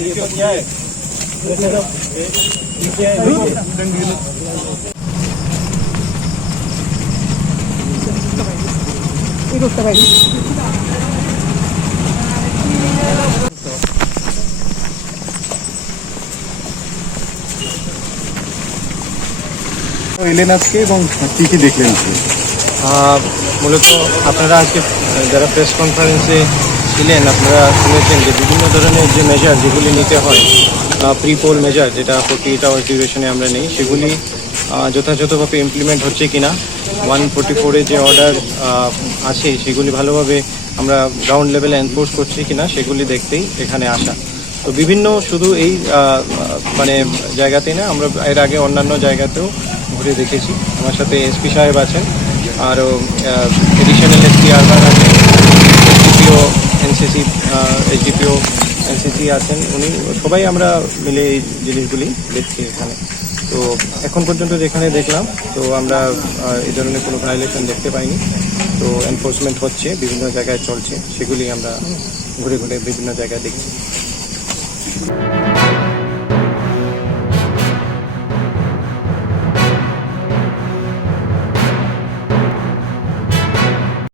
ये क्या है? এলেন আজকে এবং কি কি দেখলেন? মূলত আপনারা আজকে যারা প্রেস কনফারেন্সে ছিলেন আপনারা শুনেছেন যে বিভিন্ন ধরনের যে মেজার যেগুলি নিতে হয়, প্রি পোল মেজার যেটা 48 আওয়ার্স ডিউরেশনে আমরা নেই, সেগুলি যথাযথভাবে ইমপ্লিমেন্ট হচ্ছে কিনা, 144-এ যে অর্ডার আছে সেগুলি ভালোভাবে আমরা গ্রাউন্ড লেভেলে এনফোর্স করছি কিনা সেগুলি দেখতেই এখানে আসা। তো বিভিন্ন শুধু এই মানে জায়গাতেই না, আমরা এর আগে অন্যান্য জায়গাতেও ঘুরে দেখেছি। আমার সাথে এসপি সাহেব আছেন, আরও এডিশনাল এসপি আরবান আছেন, এসডিপিও এনসিসি, এসডিপিও এনসিসি আছেন, উনি সবাই আমরা মিলে এই জিনিসগুলি দেখছি এখানে। তো এখন পর্যন্ত যেখানে দেখলাম, তো আমরা এই ধরনের কোনো ভায়োলেশন দেখতে পাইনি। তো এনফোর্সমেন্ট হচ্ছে, বিভিন্ন জায়গায় চলছে, সেগুলি আমরা ঘুরে ঘুরে বিভিন্ন জায়গায় দেখছি।